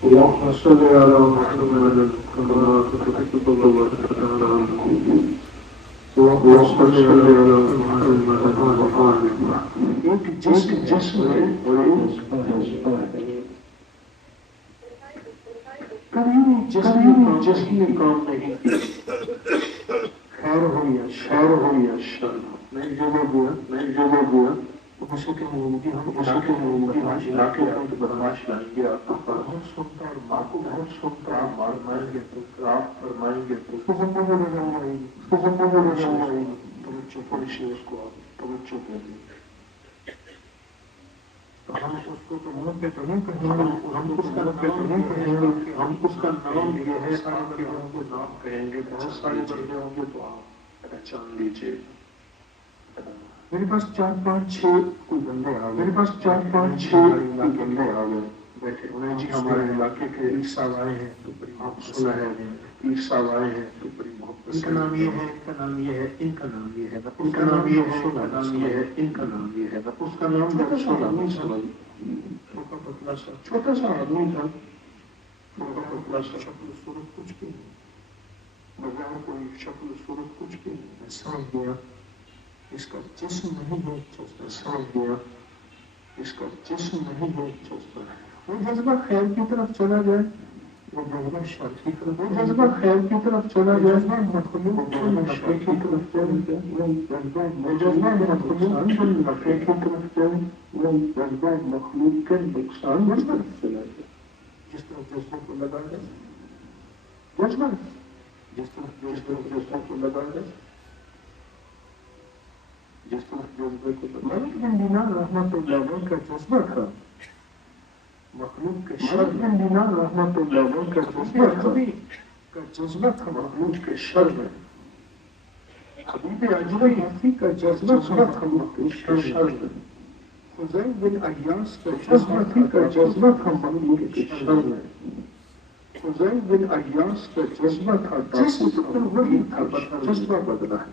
اللهم صل على محمد كما صليت وباركت على محمد اللهم صل على محمد وعلى ایک جسم ہے اور کبھی جسم کام نہیں خیر ہو یا شر میں جو گیا اسے کہ ہم علاقے کا بدماش لائیں گے آپ کو بہت سنتا اور ماں کو بہت سنتا آپ فرمائیں گے تو آپ فرمائیں گے تو توجہ کو آپ توجہ کر دیں تو ہم اس کو تو منہ پہ تو نہیں کہیں گے ہم اس کا نام یہ ہے آپ کے ہم کو نام کہیں گے بہت سارے بندے ہوں گے تو آپ پہچان لیجیے میرے پاس 4-5-6 کوئی بندے آ گئے بیٹھے انہیں جی ہمارے علاقے کے پیر صاحب آئے ہیں تو بڑی آپ سنا ہے پیر صاحب آئے ہیں تو بڑی محبت ان کا نام یہ ہے ان کا نام یہ ہے ان کا نام یہ ہے ان کا نام یہ ہے ان کا نام یہ ہے ان کا نام یہ ہے اس کا نام چھوٹا سا پتلا سا چھوٹا سا آدمی تھا چھوٹا پتلا سا شکل صورت کچھ بھی نہیں بغیر کوئی شکل صورت کچھ بھی نہیں سمجھ گیا اس کا جسم نہیں ہے چوستا سمجھ گیا اس کا جسم نہیں ہے چوستا وہ جذبہ خیر کی طرف چلا جائے وہ جذبہ شر کی طرف وہ جذبہ خیر کی طرف چلا جائے مخلوق نفے کی طرف چلا جائے وہ جذبہ مخلوق نفے کی طرف جائے وہ جذبہ مخلوق کے نقصان کی طرف چلا جائے جس طرح جذبہ کو لگا ہے جذبہ جس طرح جذبہ کو لگا ہے جس طرح جذبے کو دینا رحمت اللہ کا جذبہ تھا مخلوق کے شر میں دینا رحمت اللہ کا جذبہ تھا مخلوق کے شر میں حبیب اجمعی کا جذبہ تھا مخلوق کے شر میں حذیف بن ایاس کا جذبہ تھا مخلوق کے شر میں حذیف بن ایاس کا جذبہ تھا وہی تھا جذبہ بدلا ہے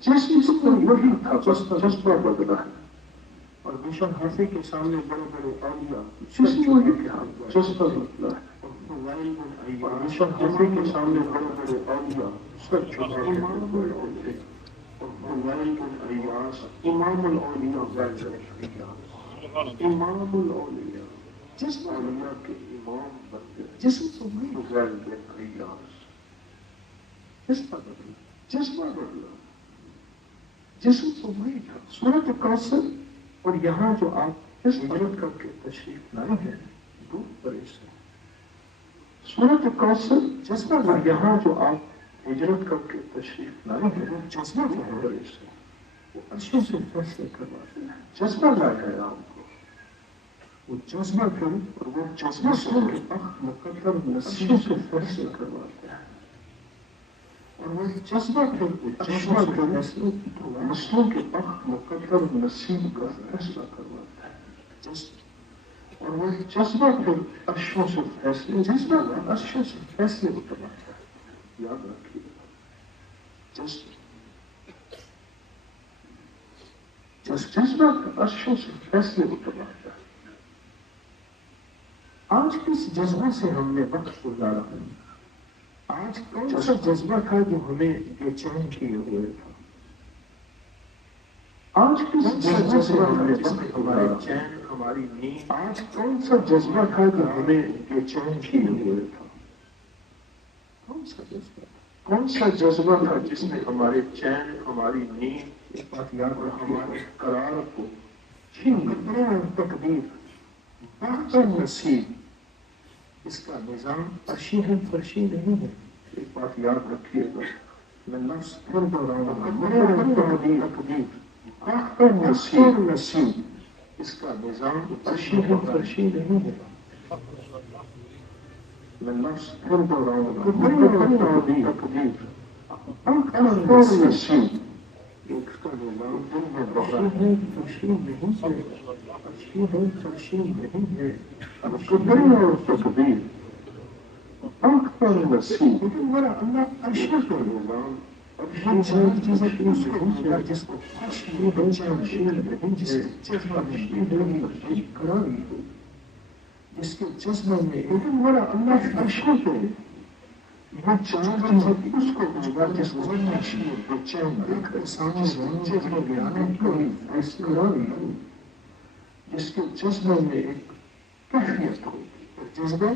جسم وہی تھا جذبہ بدلا ہے اور مشن حافظ کے سامنے بڑے بڑے اولیاء جسم وہی تھا جذبہ بدلا ہے اور مشن حافظ کے سامنے بڑے بڑے اولیاء سب امام الاولیاء امام الاولیاء جسم اولیاء کے امام بن گئے جسم تو نہیں غیر بن ایاس جذبہ بدلا جسم تو وہی تھا سورۃ کوثر اور یہاں جو آپ اس عرض کر کے تشریف لائے ہیں دور پرے سے سورۃ کوثر جذبہ اور یہاں جو آپ ہجرت کر کے تشریف لائے ہیں وہ جذبہ دور پرے سے وہ عرشوں سے فیصلے کرواتے ہیں جذبہ لا ہے آپ کو وہ جذبہ پھر اور وہ جذبہ سے مقدر نصیب سے فیصلے کرواتے ہیں اور وہ جذبہ پھر نسلوں کے وقت مقدر نصیب کا فیصلہ کرواتا ہے اور وہ جذبہ پھر عرشوں سے فیصلے کرواتا ہے یاد رکھیے جذبہ عرشوں سے فیصلے کرواتا ہے آج کس جذبہ سے ہم نے وقت گزارا ہے آج کون سا جذبہ تھا جو ہمیں بے چین کیے ہوئے تھا آج کس جذبہ سے ہم نے ہمارے چین ہماری نیند آج کون سا جذبہ تھا جو ہمیں بے چین کیے ہوئے تھا کون سا جذبہ تھا جس نے ہمارے چین ہماری نیند ہمارے قرار کو چھین تقدیر باقی نصیب اس کا نظام عرشی ہے فرشی نہیں ہے ایک بات یاد رکھیے گا میں لفظ پھر تقدیر نصیب اس کا نظام عرشی ہے فرشی نہیں ہے میں لفظ پھر تقدیر نصیب اس کا نظام دل میں بہرا ہے فرشی نہیں ہے عرشی ہے فرشی نہیں ہے قدر اور تقدیر اکثر نصیب لیکن میرا اللہ عرش کا نظام جس کو جس کے جذبے میں لیکن بڑا اللہ فرشوں کو یہ چاند اس کو ہوگا جس گزرنے کی بے چین دیکھ کر سامنے رنجے میں گرانے کی فیصلہ جس کے جذبے میں ایک کیفیت ہو جذبے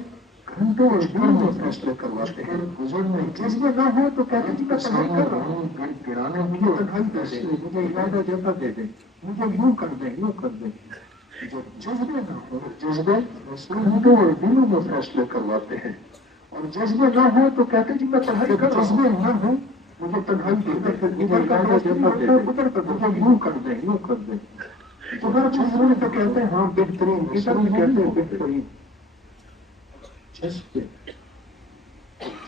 گھنٹوں اور دنوں میں فیصلے کرواتے ہیں گزرنے جذبے نہ ہو تو کہتے ہیں کہ سامنے گرانے مجھے تنہائی دے دیں مجھے ارادہ جیسا دے دیں مجھے یوں کر دیں یوں کر دیں جب جذبے نہ ہو جذبے گھنٹوں اور دنوں میں فیصلے کرواتے ہیں اور جذبے نہ ہو تو کہتے ہیں کہ میں تنہائی کر جذبے نہ ہو مجھے تنہائی دے دیں ادھر کا جیسا دے دیں ادھر کا مجھے یوں کر دیں یوں کر دیں ادھر جذبے تو کہتے ہیں ہاں بہترین ادھر بھی کہتے ہیں بہترین جذبے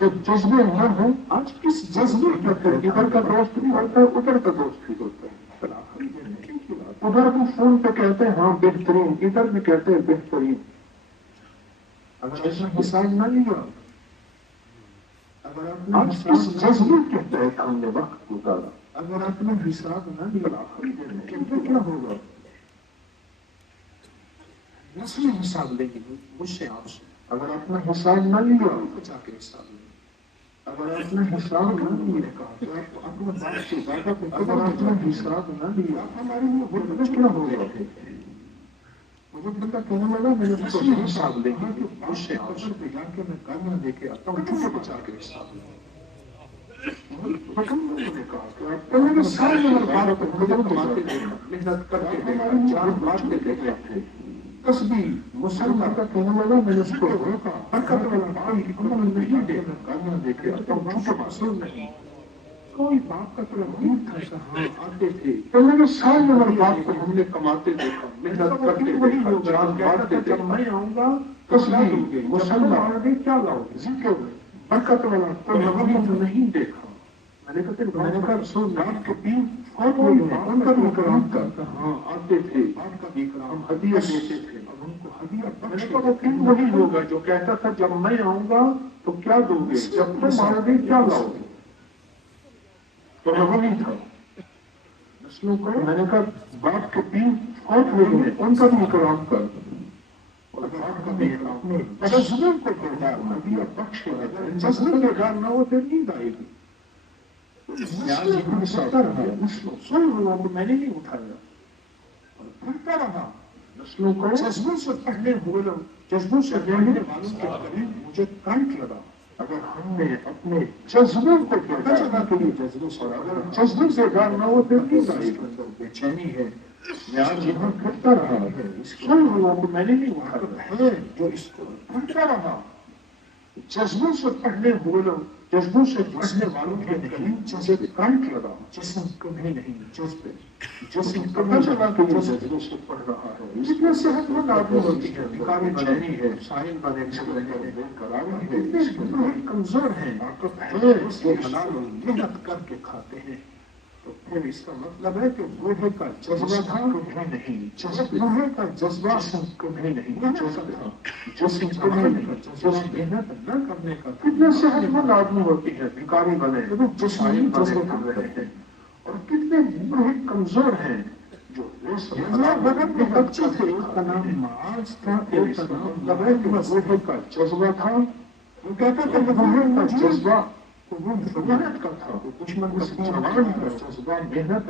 جب جذبے نہ ہو آج کس جذبے کہتے ہیں ادھر کا دوست بھی ہوتا ہے ادھر کا دوست بھی ہوتا ہے ادھر بھی فون پہ کہتے ہیں ہاں بہترین ادھر بھی کہتے ہیں بہترین اگر ایسا حساب نہ لیا اگر آپ نے کس جذبے کے تحت ہم نے وقت گزارا اگر آپ نے حساب نہ لیا تو کیا ہوگا نسلی حساب لیں گے مجھ سے آپ سے اگر آپ نے حساب نہ لیا بچا کے حساب لیں اگر آپ نے حساب نہ لیا تو آپ اپنے بات سے زیادہ اگر آپ نے حساب نہ لیا ہمارے لیے بہت کیا ہوگا مجھے بندہ کہنے لگا میں نے اس میں حساب لے گا کہ مجھ سے آفر پہ جا کے میں گالیاں دے کے آتا ہوں چھوٹے بچا کے حساب لے نے کہا کہ آپ پہلے میں سارے نمبر بارہ کو مجھے کماتے دیکھا محنت کر کے دیکھا جان بانٹتے دیکھا تسبیح مسلمان کا کہنے لگا میں نے اس کو روکا برکت والا پانی عمل نہیں دے میں گالیاں دے کے آتا ہوں چھوٹے معصوم نہیں کوئی باپ کا تو امید تھا کہ ہاں آتے تھے پہلے میں سال نمبر باپ کو ہم نے کماتے دیکھا محنت کرتے دیکھا جان بانٹتے جب میں آؤں گا تو مسلمان کیا لاؤ گے ذکر برکت والا تو نہیں دیکھا میں نے کہا رسول رات کے دن اور ان کا بھی کرام کرتا ہاں آتے تھے باپ کا بھی کرام ہدیہ دیتے تھے اب ان کو ہدیہ میں نے کہا وہ کیوں وہی ہوگا جو کہتا تھا جب میں آؤں گا تو کیا دو گے جب تم آؤ گے کیا لاؤ گے تو وہی تھا نسلوں کو میں نے کہا باپ کے تین فوت ہو گئے ان کا بھی اکرام کر اور باپ کا بھی اکرام کر جذبے کو بیدار نہ دیا بخش کے جذبے بیدار نہ ہو پھر نیند آئے گی سکتا رہا نسلوں سن لوگوں کو میں نے نہیں اٹھایا اور پھرتا رہا نسلوں کو جذبوں سے پڑھنے ہوئے جذبوں سے رہنے والوں کے قریب مجھے کانٹ لگا اگر ہم نے اپنے جذبوں کو پتا چلا کے لیے جذبوں سے اگر جذبے سے گار نہ ہو پھر کیوں گاڑی کے اندر بے چینی ہے میں آج یہاں پھرتا رہا ہے سن لوگوں کو میں نے نہیں اٹھایا ہے جو اس کو پھرتا رہا جذبوں سے پڑھنے ہوئے جذبوں سے پڑھنے والوں کے قریب جذبے کانٹ لگا جسم کبھی نہیں جذبے جسم پتا چلا کہ وہ جذبوں سے پڑھ رہا ہے اتنا صحت مند آدمی ہوتی ہے بیکاری چینی ہے سائن بنے قراری ہے اس کے کمزور ہیں طاقت ہے جو حلال محنت کر کے کھاتے ہیں تو پھر اس کا مطلب ہے کہ بوڑھے کا جذبہ تھا کبھی نہیں بوڑھے کا جذبہ کبھی نہیں جسم کبھی نہیں جذبہ محنت نہ کرنے کا کتنا صحت مند آدمی ہوتی ہے بیکاری بنے جسمانی جذبے کر رہے ہیں اور کتنے بوڑھے کمزور ہیں جو بغت میں بچے تھے اس کا نام معاذ تھا ایک کا نام مطلب ہے کہ بوڑھے کا جذبہ تھا وہ کہتا تھا کہ بوڑھے کا جذبہ محنت کا تھا دشمن کا جوان کا جذبہ محنت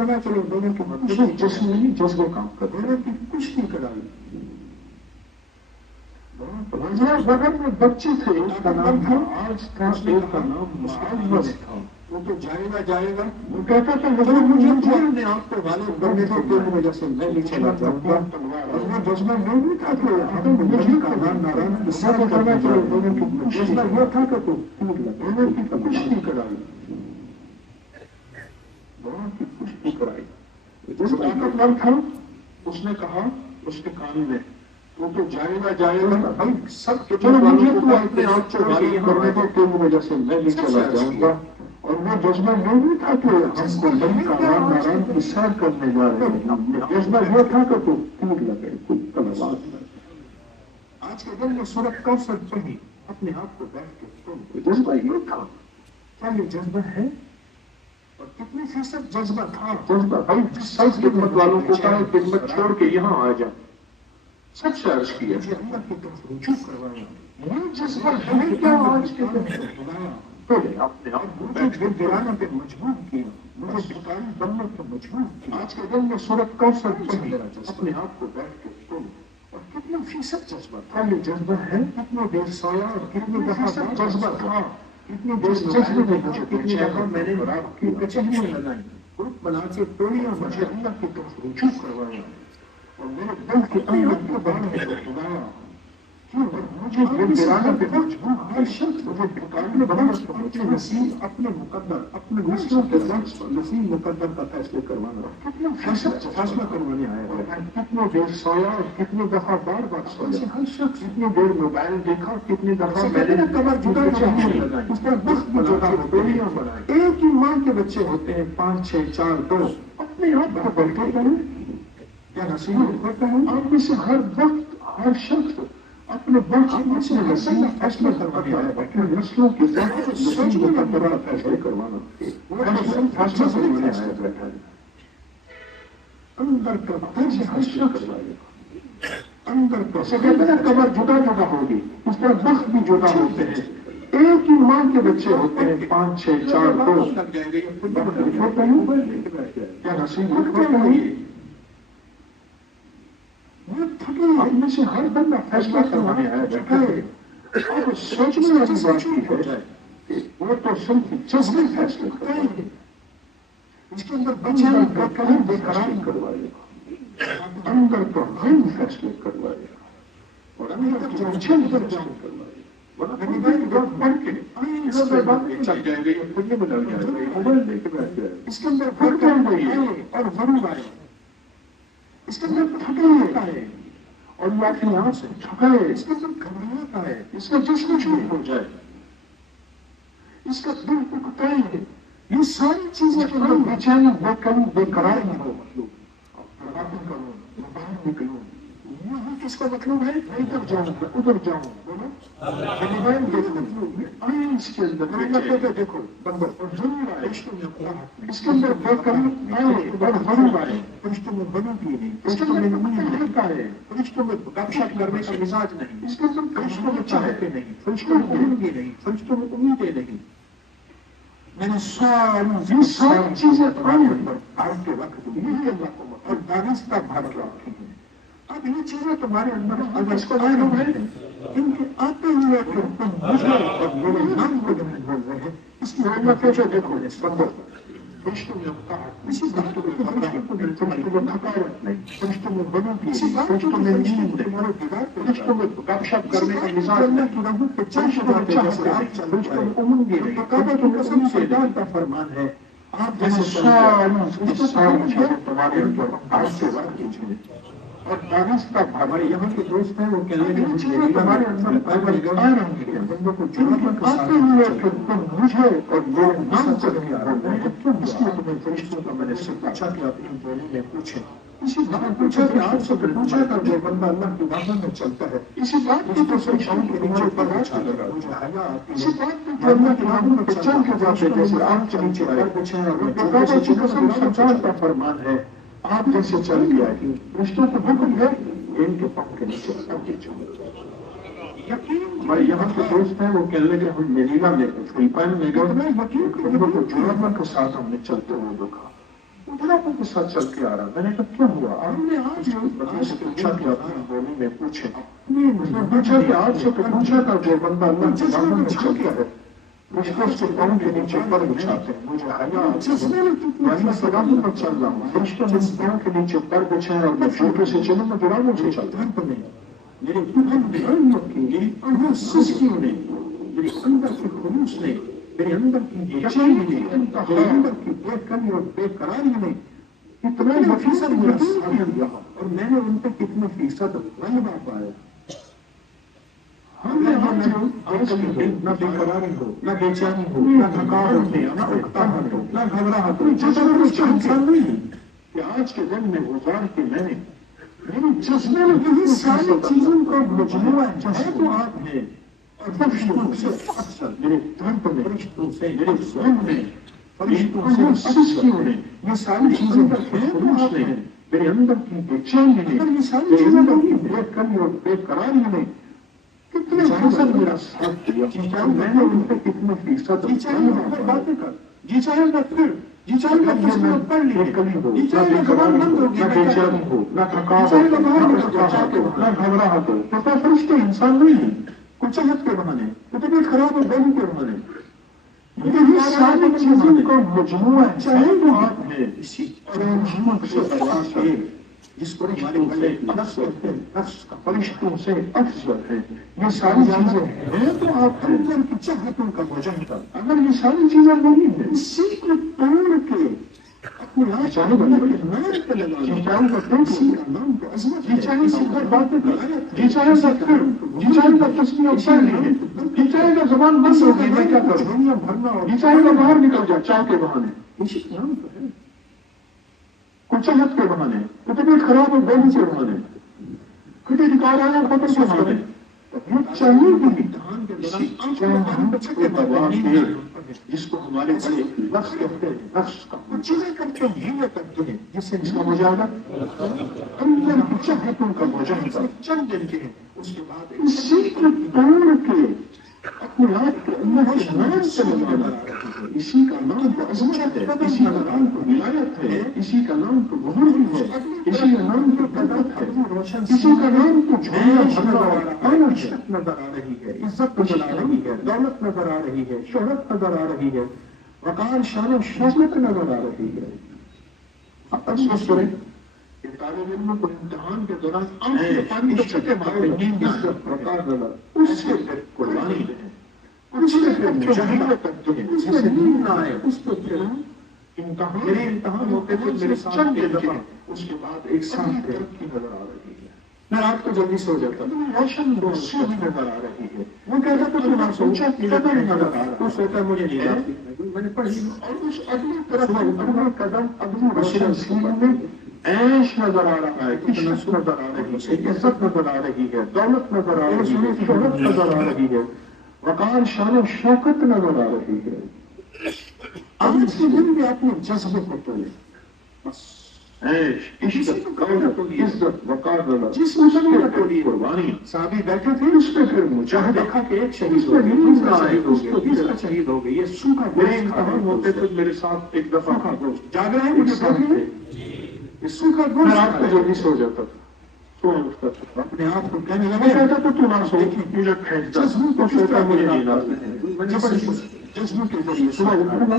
نہ چلو دونوں کے مطلب جسمانی جذبہ کام کر دونوں کی کچھ نہیں کرائی بغل میں بچے تھے اس کا نام تھا آج تھا ایک کا نام معاذ تھا وہ تو جائے گا وہ کہتا تھا مجھے اپنے آپ کو غالب کرنے کی وجہ سے میں نہیں چلا جاؤں گا اور وہ جذبہ نہیں تھا کہ مجھے کا نام نارائن سب بتانا چاہیے دونوں کی جذبہ یہ تھا کہ تو دونوں کی کشتی کرائی دونوں کی کشتی کرائی جس طاقت ور تھا اس نے کہا اس کے کان میں وہ تو جائے گا سب کے مجھے تو اپنے آپ کو غالب کرنے کی وجہ سے میں نہیں چلا جاؤں گا اور وہ جذبہ نہیں تھا کہ ہم کو نبی کا نام نارائن کی سیر کرنے جا رہے ہیں جذبہ یہ تھا کہ تو ٹوٹ لگے کوئی طلبات میں آج کے دن میں سورت کوثر پڑھی اپنے آپ کو بیٹھ کے تو جذبہ یہ تھا کیا یہ جذبہ ہے اور کتنی فیصد جذبہ تھا جذبہ بھائی سب خدمت والوں کو کہا خدمت چھوڑ کے یہاں آ جائیں سب سے عرض کیا کہ اللہ کی طرف رجوع کروانا یہ جذبہ ہے کیا آج کے دن تو اپنے آپ مجھے گرانا پہ مجبور کیا مجھے بکاری بننے پہ مجبور کیا آج کے دن میں صورت کوثر پڑھ اپنے آپ کو بیٹھ کے تم اور کتنا فیصد جذبہ تھا یہ جذبہ ہے کتنا دیر سویا اور کتنی دفعہ جذبہ تھا کتنی دیر جذبے میں مجھے کتنی دفعہ میں نے کی کچہریاں لگائی گروپ بنا کے ٹولیاں مجھے اللہ کی طرف رجوع کروایا اور میرے دل کے اندر کے باہر ہے خدایا مجھے گرانا پہ مجبور ہر شخص مجھے بکارنے بنا مجھے نصیب اپنے مقدر اپنے مسلوں کے رقص نصیب مقدر کا فیصلے کروانا کتنا فیصلہ کروانے آیا ہے کتنے دیر سویا اور کتنی دفعہ بار بار سویا ہر شخص کتنی دیر موبائل دیکھا کتنی دفعہ میں نے کمر جدا لگائی اس پر وقت بھی جدا ٹولیاں بنائی ایک ہی ماں کے بچے ہوتے ہیں 5 6 4 2 اپنے آپ کو بلکہ کریں کیا نصیب ہوتا ہے آپ میں سے ہر وقت ہر شخص اپنے وقت سے نصیب فیصلہ کروانے آیا ہے کہ نسلوں کے ذات سوچ میں بڑا فیصلے کروانا فیصلہ کروانے آیا بیٹھا ہے اندر کا درج فیصلہ کروائے اندر کا سکندر کمر جدا جدا ہوگی اس پر وقت بھی جدا ہوتے ہیں ایک ہی ماں کے بچے ہوتے ہیں 5 6 4 2 لگ جائیں گے کیا نصیب ہوتا ہے آپ میں سے ہر بندہ فیصلہ کروانے آیا بیٹھا ہے اور سوچنے والی بات کی ہو جائے وہ تو صرف جذبے فیصلے کریں اس کے اندر بچے بے قرار کروائے اندر تو غم فیصلے کروائے اور اندر جو چھل کر جان کروائے پڑھ کے چل جائیں گے موبائل لے کے بیٹھ جائے اس کے اندر فرق اور ضرور آئے اس کے اندر تھکاوٹ آئے اور اللہ کے یہاں سے تھکائے اس کے اندر گھبراہٹ آئے اس کا جشن شروع ہو جائے اس کا دل اکتائے یہ ساری چیزیں اندر بے چینی بے قرار نہ ہو پرواہ کرو باہر نکلو یہاں کس کا مطلب ہے ادھر جاؤں ادھر جاؤں بولو موبائل دیکھو آئیں اس کے اندر دیکھو بندر اور ضرور آئے اس کے اندر بے قرار آئے اور ضرور آئے فرشتوں میں بنو کی نہیں فرشتوں میں نہیں آئے فرشتوں میں گپ شپ کرنے کا مزاج نہیں اس کے اندر فرشتوں میں چاہتے نہیں فرشتوں میں امیدیں نہیں فرشتوں میں امیدیں نہیں میں نے ساری چیزیں آج کے وقت یہ اللہ کو اور دانستہ بھر رکھی ہیں اب یہ چیزیں تمہارے اندر اگر اس کو لائے لوگ ہیں ان کے آتے ہوئے پھر تم مجھے اور میرے نام کو جو بول رہے ہیں اس کی اللہ کیسے دیکھو اس بندر فرشتوں میں اسی بات کو فرشتوں میں تھکاوٹ نہیں فرشتوں میں بنو کی فرشتوں میں نیند تمہارے دیدار فرشتوں میں گپ شپ کرنے کا مزاج اللہ کی رحمت پہ چل جاتے جیسے آپ فرشتوں میں امنگی نہیں تھکاوٹ کی قسم سے اللہ کا فرمان ہے آپ جیسے ساری چیزیں تمہارے اندر آج سے وقت کیجیے اور دانستہ ہمارے یہاں کے دوست ہیں وہ کہنے لگے چیزیں تمہارے اندر آ رہی ہیں بندوں کو آتے ہوئے پھر تم مجھے اور میرے نام سے نہیں آ رہے ہیں اس لیے تمہیں فرشتوں کا میں نے سے پوچھا کہ اپنی بولی میں پوچھیں اسی بات پوچھا کہ آپ سے پوچھا کر جو بندہ اللہ کی راہ میں چلتا ہے اسی بات کی تو فرشتوں کے نیچے پر اچھا لگا مجھے حیا آتی ہے اسی بات کی اللہ کی راہ میں چل کے جاتے جیسے آپ کے نیچے پر پوچھیں اور جو قسم سرکار کا فرمان ہے آپ جیسے چل کے آئے رشتوں کو حکم ہے ان کے پاؤں کے نیچے اتر کے چلے ہمارے یہاں کے دوست ہیں وہ کہنے لگے ہم میرینا میں فلپائن میں گئے بندوں کو جرابا کے ساتھ ہم نے چلتے ہوئے دیکھا وہ جرابا کے ساتھ چل کے آ رہا میں نے کہا کیا ہوا آپ نے آج بندے سے پوچھا کہ اپنی بولی میں پوچھے پوچھا کہ آپ سے پوچھا تھا جو بندہ اللہ کے راہ میں چلتا ہے رشتوں سے پاؤں کے نیچے پر بچھاتے ہیں مجھے حیا میں سلاموں پر چل رہا ہوں رشتوں میں پاؤں کے نیچے پر بچھائے اور میں چھوٹے سے چلوں میں جرابوں سے چلتا ہوں میرے میری اندر سسکیوں نے میرے اندر کی خلوص نے میرے اندر کی یقین نے میرے اندر کی بے کمی اور بے قراری نے اتنا فیصد میرا ساتھ دیا اور میں نے ان پہ کتنے فیصد غلبہ پایا ہم نہ بے قراری ہو نہ بے چینی ہو نہ تھکاوٹ ہو نہ اکتاہٹ ہو نہ گھبراہٹ ہو انسان نہیں کہ آج کے دن میں گزار کے میں نے میری جذبے میں یہی ساری چیزوں کا مجموعہ ہے تو آپ ہیں اور فرشتوں سے اکثر میرے درد میں فرشتوں سے میرے ذہن میں فرشتوں سے سسکیوں نے یہ ساری چیزیں ہیں تو آپ ہیں میرے اندر کی بے چینی نہیں، میرے اندر کی بے کمی اور بے قراری نہیں، کتنے فیصد میرا ساتھ دیا، میں نے ان پہ کتنے فیصد باتیں کر، جی چاہے میں پھر جی چاہے میں پڑھ لی کمی ہو، نہ بے قراری ہو، نہ بے چینی ہو، نہ تھکاوٹ ہو، نہ گھبراہٹ ہو، تو فرشتے انسان نہیں ہیں، کچھ چہت کے بہانے، طبیعت خراب ہو بولوں کے بہانے، یہ ساری چیزوں کا مجموعہ چاہے جو آپ ہیں اسی سے برداشت ہے، جس کو ہمارے بڑے نفس کا فرشتوں سے افضل ہے، یہ ساری چیزیں ہیں تو آپ اندر کی چاہتوں کا مجموعہ، اگر یہ ساری چیزیں نہیں ہیں اسی کو توڑ کے اپنے آپ چاہے نام پہ لگا جی چاہے اسی کا نام کو عظمت جی چاہے سکھر باتیں جی چاہے سکھر جی چاہے کا تصویر پڑھ لیجیے جی چاہے کا زبان بند ہوگی میں کیا کروں بھرنا جی چاہے کا باہر نکل جائے چاہ کے بہانے اسی نام تو ہے، کچھ چہت کے بہانے، طبیعت خراب ہو بولوں کے بہانے، کبھی دکھا رہا ہے خطر کے بہانے، یہ چاہیے بھی جس کو ہمارے بڑے نفس کہتے ہیں، نفس کا وہ چیزیں کرتے ہیں یہ کرتے ہیں جس سے اس کا مجاہدہ اندر کی چاہتوں کا مجاہدہ چند دن کے ہیں، اس کے بعد اسی کو توڑ کے اپنے آپ کو اللہ کے نام سے لگانا، اسی کا نام تو عظمت ہے، اسی کا نام تو ولایت ہے، اسی کا نام تو بزرگی ہے، اسی کا نام تو قدرت ہے، اسی کا نام تو جھولیاں بھرنا اور عزت نظر آ رہی ہے، عزت نظر آ رہی ہے، دولت نظر آ رہی ہے، شہرت نظر آ رہی ہے، وقار شان و شوکت نظر آ رہی ہے۔ اب افسوس کریں کہ طالب علم کو امتحان کے دوران آنکھ کے پانی کے چھٹے مارے نیند عزت وقار نظر اس سے پھر قربانی دیں، اس سے پھر مجاہدہ کرتے ہیں، جس سے نیند نہ آئے اس کو پھر امتحان میرے امتحان ہوتے تھے میرے چند دفعہ، اس کے بعد ایک سال ترقی نظر آ رہی ہے، میں رات کو جلدی سو جاتا تھا، روشن روشنی نظر آ رہی ہے، وہ کہتا تو تم سوچا قدم نظر آ رہا، تو سوچا مجھے نہیں آتی، میں نے پڑھی اور اس اگلی طرف اگلا قدم اگلی روشن میں عیش نظر آ رہا ہے، عشق نظر آ رہی ہے، عزت نظر آ رہی ہے، دولت نظر آ رہی ہے، شہرت نظر آ رہی ہے، وقار شان و شوکت نظر آ رہی ہے۔ آج کے دن بھی اپنے جذبے کو تولے، بس عیش عشق دولت عزت وقار نظر جس مسئلے کا تولی قربانی صحابی بیٹھے تھے اس پہ پھر مجاہدہ دیکھا کہ ایک شہید ہو گئی، دوسرا شہید ہو گیا، تیسرا شہید ہو گئی، یہ سوکھا میرے امتحان ہوتے تھے میرے ساتھ ایک دفعہ جاگ رہے ہیں مجھے دیکھیں یہ سوکھا گوشت میں رات کو جلدی سو جاتا تھا، سو اٹھتا تھا، اپنے آپ کو کہنے لگا کہتا تو تو نہ سو مجھے کھینچتا جذبوں کو سوتا مجھے نیند آتی ہے، میں نے جذبوں کے ذریعے صبح اٹھوں گا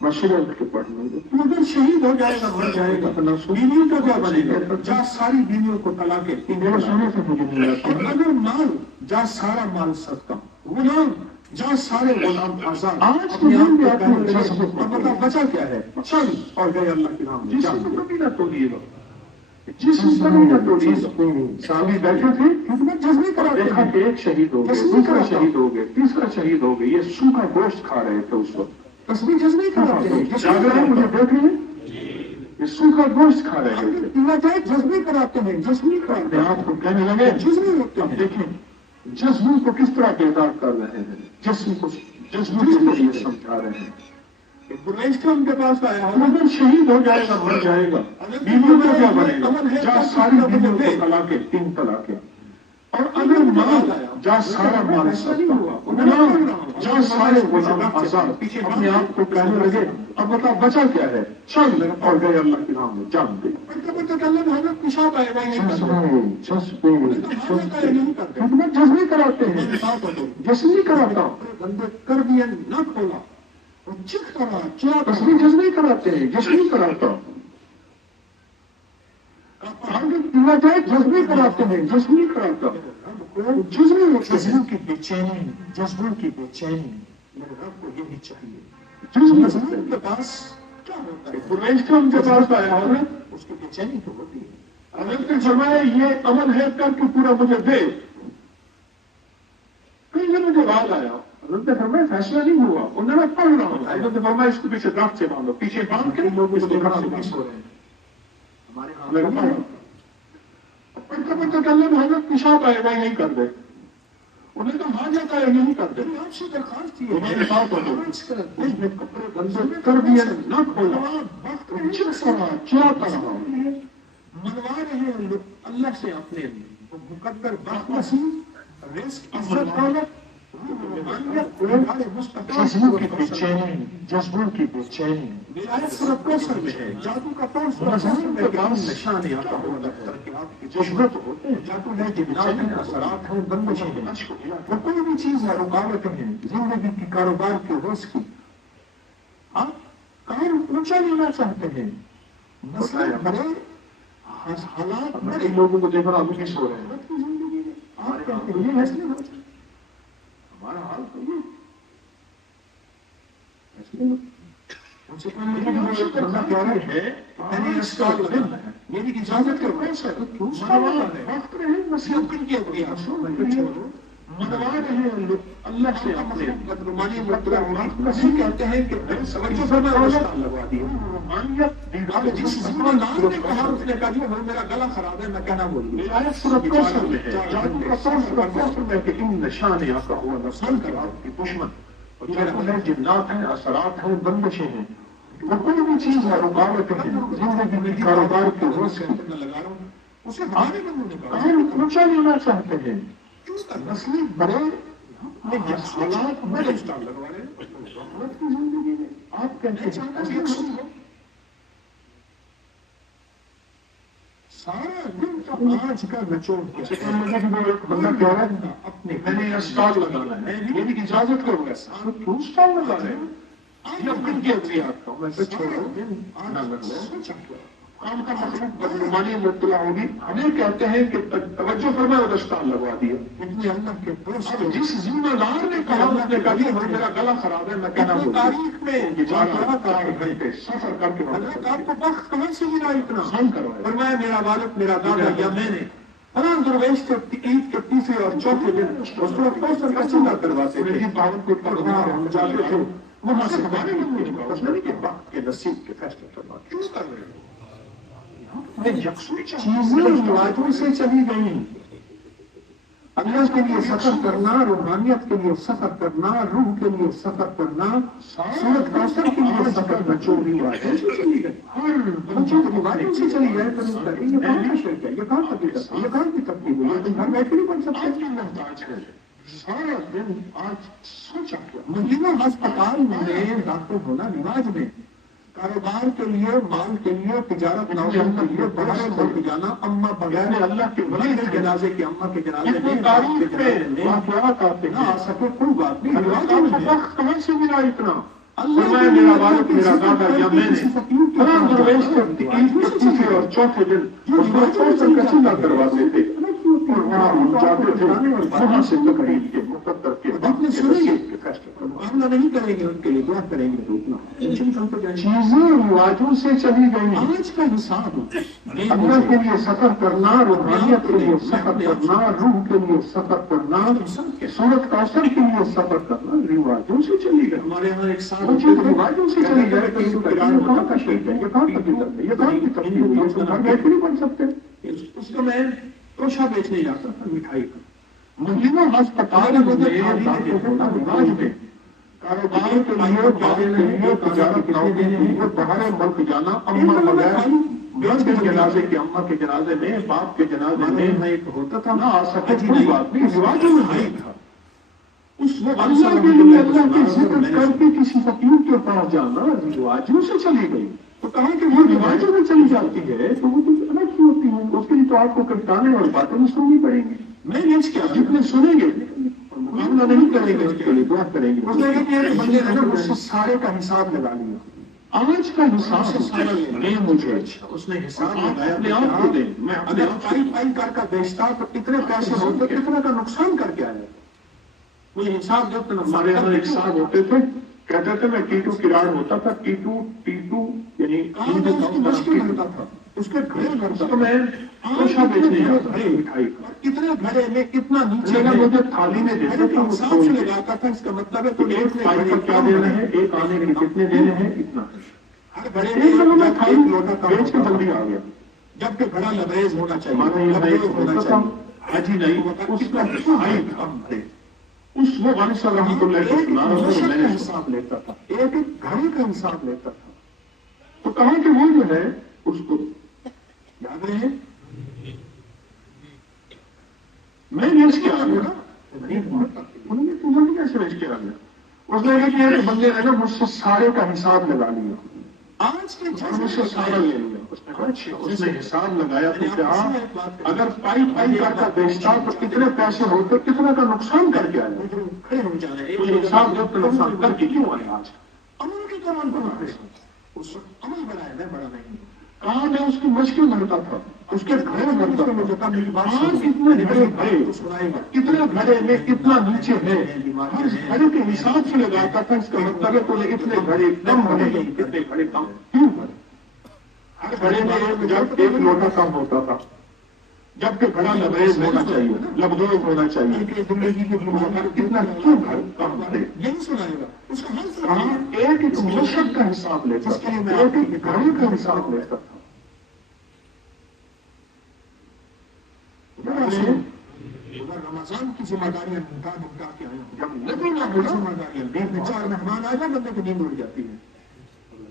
میں صبح اٹھ کے پڑھ لوں گا، اگر شہید ہو جائے گا مر جائے گا بیویوں کا کیا بنے گا، جا ساری بیویوں کو طلاق میرے سونے سے مجھے نیند آتی ہے، اگر مال جا سارا مال صدقہ، غلام جا سارے غلام آزاد، آج کے دن بھی آپ نے جذبوں کو بتا بچا کیا ہے چل اور گئے اللہ کے نام جس کو کبھی نہ توڑیے گا، جس کو کبھی نہ توڑیے گا، صحابی بیٹھے تھے خدمت جذبے کرا دیکھا کہ ایک شہید ہو گئے، دوسرا شہید ہو گئے، تیسرا شہید ہو گئے، یہ سوکھا گوشت کھا رہے تھے اس وقت، تصویر جذبے کراتے ہیں، جاگ رہے ہیں مجھے دیکھ رہے ہیں یہ سوکھا گوشت کھا رہے تھے، جذبے کراتے ہیں، جذبے کراتے ہیں، آپ کو کہنے لگے جذبے ہوتے ہیں، دیکھیں جذبوں کو کس طرح بیدار کر رہے ہیں، جذبوں کو جذبوں کے ذریعے سمجھا رہے ہیں، ان کے پاس آیا اگر شہید ہو جائے گا مر جائے گا بیویوں کا کیا بنے گا، جا ساری بیویوں کو طلاقیں تین طلاقیں، اور اگر مال جا سارا مال غلام جا سارے غلام آزاد، اپنے آپ کو کہنے لگے اب بتا بچا کیا ہے چل اور گئے اللہ کے نام میں جان دے، خدمت جذبے کراتے ہیں، جذبے کراتا بندے کر دیا نہ کھولا چک کرا کیا تصویر جذبے کراتے ہیں، جذبے کراتا جذبے کراتے ہیں، جذبے کراتا جذبوں کی بے چینی، جذبوں کی بے چینی میرے رب کو یہی چاہیے، جذبوں کے پاس کیا ہوتا ہے قریش کا ان کے پاس آیا ہے اس کی بے چینی تو ہوتی ہے، حضرت نے فرمایا یہ عمل ہے کر کے پورا مجھے دے، کہیں یہ مجھے بعد آیا حضرت نے فرمایا فیصلہ نہیں ہوا، انہوں نے پڑھ رہا ہوں، حضرت نے فرمایا اس کو پیچھے درخت سے باندھو، پیچھے باندھ کے لوگ اس کو درخت سے باندھو رہے ہیں، ہمارے ہاں پڑھتے پڑھتے کلم حضرت پیشاب آئے گا یہی کر دے، انہیں تو ماں جاتا ہے یہی کر دے، آپ سے درخواست کی ہے کپڑے بندے کر دیا نہ کھولا چک کرا کیا کرا منوا رہے ہیں لوگ اللہ سے اپنے مقدر بخت نصیب رزق عزت دولت جذبوں کی بے چینی، جذبوں کی بے چینی ولایت صرف کوثر میں ہے، جادو کا طور مضمون کے بعد نشان یا کا ہو دفتر کے آپ کے جذبے تو ہوتے ہیں، جادو ہے جنات ہیں اثرات ہیں بندشیں ہیں وہ کوئی بھی چیز ہے رکاوٹیں ہیں زندگی کی کاروبار کے روز کی آپ کام اونچا لینا چاہتے ہیں مسئلہ بڑے حالات میں ان لوگوں کو دیکھ رہا ابھی بھی سو رہے ہیں زندگی میں آپ کہتے ہیں یہ ایسے ہو ہمارا حال تو یہ ان سے بندہ کہہ رہے ہے میں نے اسٹال لگانا ہے میری اجازت کے کون سا ممکن کیا منوا رہے ہیں لوگ اللہ سے اپنے بدگمانی کسی کہتے ہیں کہ توجہ فرما اسٹال لگوا دیا جس ذمہ دار نے کہا اس نے کہا جی میرا گلا خراب ہے میں کہنا بولوں نشان یا کا ہوا نسل کر آپ کی دشمن جنات ہیں اثرات ہیں بندشیں ہیں وہ کوئی بھی چیز ہے رکاوٹیں ہیں زندگی کی کاروبار کے روز لگا رہا ہوں اسے ہمارے بندوں نے کہا اونچا لینا چاہتے ہیں مسئلے بڑے حالات بڑے اسٹال لگوا رہے ہیں کی زندگی میں آپ کہتے ہیں سارا دن کا آج کا نچوڑ بندہ کہہ رہا ہے اپنے میں نے اسٹال لگانا ہے میری اجازت کرو گا سارا کیوں اسٹال لگا رہے ہیں یہ کن کی اختیار کا میں چھوڑو نہ لگو کام کا مطلب بدگمانی مبتلا ہوگی ہمیں کہتے ہیں کہ توجہ فرما اور اسٹال لگوا دیا اتنے اللہ کے دوست جس ذمہ دار نے کہا اس نے کہا کہ میرا گلا خراب ہے میں کہنا تاریخ میں 4 گھنٹے سفر کر کے اللہ آپ کو وقت کہاں سے ملا اتنا سن کرو فرمایا میرا والد میرا دادا یا میں نے فلاں درویش کے عید کے تیسرے اور چوتھے دن اس کو کوثر کا چندہ کرواتے تھے باون کوٹ ہم جاتے تھے وہاں سے ہمارے نہیں کہ وقت کے نصیب کے فیصلے کرنا کیوں کر رہے ہو چیزیں رواجوں سے چلی گئی اللہ کے لیے سفر کرنا روحانیت کے لیے سفر کرنا روح کے لیے سفر کرنا سورت کوثر کے لیے سفر نچوڑ رواجوں سے چلی گئی ہر چیز رواجوں سے چلی گئے تو یہ کہاں کا شرک ہے یہ کہاں حقیقت ہے یہ کہاں کی تبدیلی ہے تم گھر بیٹھے نہیں بن سکتے محتاج ہے سارا دن آج سوچا کیا مہینوں ہسپتال میں داخل ہونا رواج میں کاروبار کے لیے مال کے لیے تجارت نوکری کے لیے باہر ملک جانا اما بغیر اللہ کے ولی کے جنازے کے اما کے جنازے میں تاریخ میں واقعات آتے نہ آ سکے کوئی بات نہیں وقت کہاں سے ملا اتنا اللہ میرا والد میرا دادا یا میں نے فلاں درویش کے عید کے تیسرے اور چوتھے دن اس کو کوثر کا چندہ کرواتے تھے اور وہاں ہم جاتے تھے وہاں سے تقریب کے مقدر کے اپنے سنیں گے معاملہ نہیں کریں گے ان کے لیے دعا کریں گے تو اتنا چیزیں رواجوں سے چلی گئی آج کا حساب اللہ کے لیے سفر کرنا روحانیت کے لیے سفر کرنا روح کے لیے سفر کرنا سورت کوثر کے لیے سفر کرنا رواجوں سے چلی گئی ہمارے یہاں ایک سال رواجوں سے چلی گئی کہاں کا شرک ہے یہ کہاں کی یہ کہاں کی تبدیلی ہے گھر بیٹھے نہیں بن سکتے اس کو میں توشہ بیچنے جاتا تھا مٹھائی کا مہینوں ہسپتال رواج میں کاروبار کے لیے تجارت نوکری کے لیے باہر ملک جانا اما بغیر بچ کے جنازے کے اما کے جنازے میں باپ کے جنازے میں ایک ہوتا تھا نہ آ سکے کوئی بات نہیں رواجوں میں نہیں تھا اس وقت اللہ کے لیے اللہ کی ذکر کر کے کسی فقیر کے پاس جانا رواجوں سے چلی گئی تو کہا کہ وہ رواجوں میں چلی جاتی ہے تو وہ تو الگ ہی ہوتی ہے اس کے لیے تو آپ کو کپتانے اور باتیں سننی پڑیں گی میں نے کیا جتنے سنیں گے معاملہ نہیں کریں گے اس کے لیے دعا کریں گے اس نے کہ بندے نے نا اس سے سارے کا حساب لگا لیا آج کا حساب نہیں مجھے اس نے حساب لگایا اپنے آپ کو دیں میں اگر پائی کر کا بیچتا تو کتنے پیسے ہوتے کتنے کا نقصان کر کے آیا مجھے حساب جو ہمارے یہاں ایک صاحب ہوتے تھے کہتے تھے میں ٹیٹو کراڑ ہوتا تھا ٹیٹو یعنی مشکل ہوتا تھا اس کے گھر بھرتا تو میں توشہ بیچنے جاتا تھا مٹھائی کتنے گھڑے میں کتنا نیچے مجھے تھالی میں دیتے تھے حساب سے لگاتا تھا اس کا مطلب ہے تو ایک پائی کا کیا دینا ہے ایک آنے کے کتنے دینے ہیں اتنا ہر گھڑے میں ایک لوٹا بیچ کے جلدی آ گیا جبکہ گھڑا لبریز ہونا چاہیے ہمارے لبریز ہونا چاہیے حاجی نہیں اس کا بھائی ہم تھے اس وہ والد صاحب رحمۃ اللہ کو سنا میں نے حساب لیتا تھا ایک ایک گھڑی کا حساب لیتا تھا تو کہا کہ وہ جو ہے اس کو یاد رہے میں ویش کیا آ گیا انہوں نے تمہیں کیسے ویش کیا گیا؟ اس نے کہا کہ بندے نے نا مجھ سے سارے کا حساب لگا لیا، آج کے مجھ سے سارا لے لیا۔ اس نے حساب لگایا تو کیا اگر پائی پائی کا بیچتا تو کتنے پیسے ہوتے، کتنے کا نقصان کر کے آیا؟ تو حساب جب نقصان کر کے کیوں آیا؟ آج عمل کے کمان کو اس وقت عمل بنایا میں بڑا نہیں، کہاں میں اس کی مشکل بنتا تھا، اس کے گھر بنتا تھا، مجھے کتنے گھڑے بھرے، کتنے گھڑے میں کتنا نیچے ہے، ہر گھڑے کے حساب سے لگاتا تھا۔ اس کا مطلب ہے تو اتنے گھڑے کم بنے، کتنے گھڑے کم کیوں بنے؟ ہر گھڑے میں جب ایک لوٹا کم ہوتا تھا، جبکہ گھڑا لبریز ہونا چاہیے، لبدوز ہونا چاہیے، زندگی کے کتنا کیوں گھر کم بنے؟ یہی سنائے گا اس کا حل۔ ایک ایک مشق کا حساب لیتا تھا، ایک ایک گھڑے کا حساب لیتا تھا۔ رمضان کی ذمہ داریاں نمٹا کے آئے، جب نبی نہ ہو ذمہ داریاں دین میں چار مہمان آ جائے بندے کو نیند اڑ جاتی ہے۔